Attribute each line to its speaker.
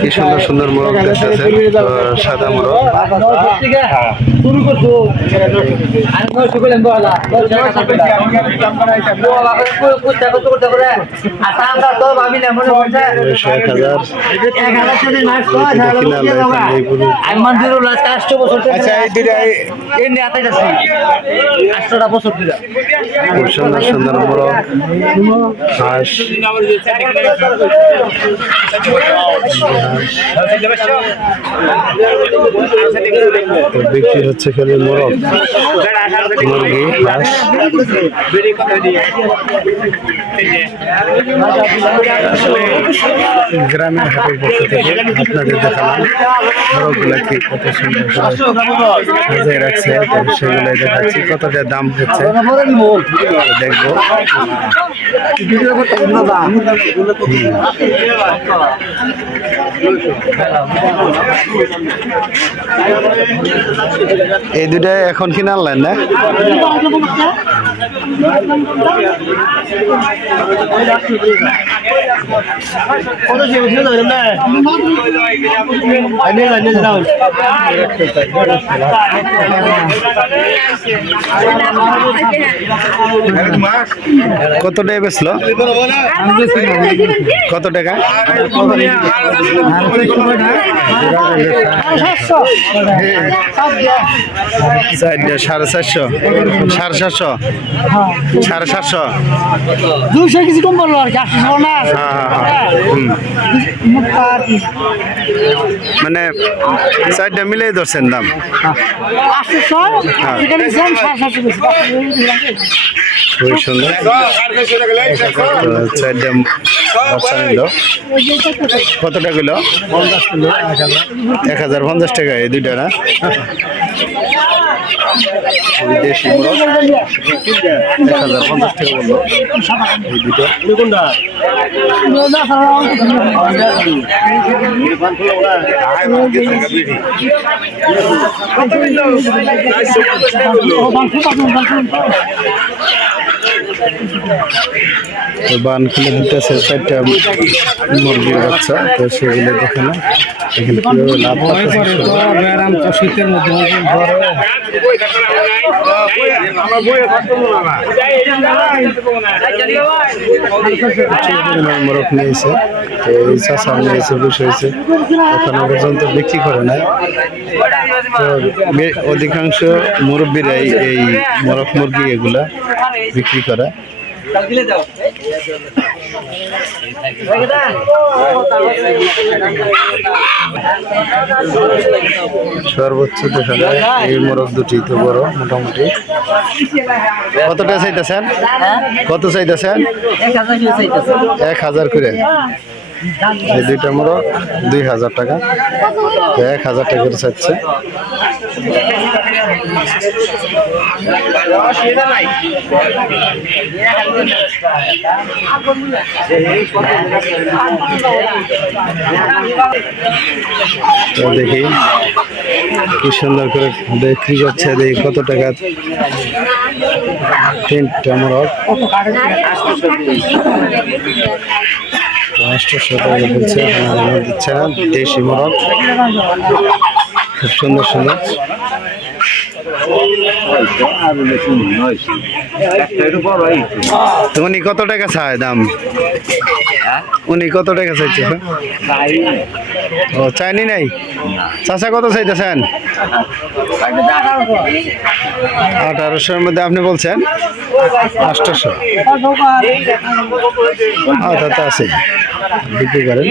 Speaker 1: কি সুন্দর সুন্দর মোরগ দেখতেছেন তো সাদা মোরগ। খুব সুন্দর সুন্দর মোরগ হাঁস। বিক্রি হচ্ছে খালি মোরগ মুরগি হাঁস গ্রামের হাটের পক্ষ থেকে আপনাদের দেখালাম মোরগগুলা কি কত সুন্দর সাজিয়ে রাখছে সেগুলো দেখাচ্ছি কতটা দাম হচ্ছে। দেখব। এই দুটা এখন কিনে আনলেন না? কত টাকা বেচলো? কত টাকা? সাড়ে চারশো। সাড়ে সাতশো? সাড়ে সাতশো?
Speaker 2: দুশো কিছু কম বলল আর কি না।
Speaker 1: মানে চারটা মিলেই ধরছেন দাম।
Speaker 2: বেশি।
Speaker 1: খুবই সুন্দর। চারটা বাচ্চা নিল কত টাকা কিলো? এক হাজার পঞ্চাশ টাকা এই দুইটা না? দেশি এক হাজার পঞ্চাশ টাকা বলল। এই দুটো তো বান খুলে দিতেছে চারটা মুরগির বাচ্চা, তো সেগুলো দেখে না এখানে নিয়েছে, তো বিক্রি করে নাই। তো অধিকাংশ মুরব্বীরাই এই মোরগ মুরগি এগুলা বিক্রি করে। সর্বোচ্চ দেখা যায় এই মোরগ দুটি তো বড় মোটামুটি। কতটা চাইতেছেন? কত চাইতেছেন? এক হাজার করে। এই দুইটা মোরগ দুই হাজার টাকা। এক হাজার টাকা করে চাচ্ছে। দেখি, কি সুন্দর করে বিক্রি করছে দেখি কত টাকা তিনটা মোরগ আষ্টশো টাকা বলছে আমার দিচ্ছে না, দেশি মোরগ খুব সুন্দর সুন্দর। উনি কত টাকা চায় দাম? উনি কত টাকা চাইছে? ও চাইনি নাই? চাচা কত চাইতেছেন? আঠারোশোর মধ্যে আপনি বলছেন? আষ্টশো আচ্ছা আছে বিক্রি করেন।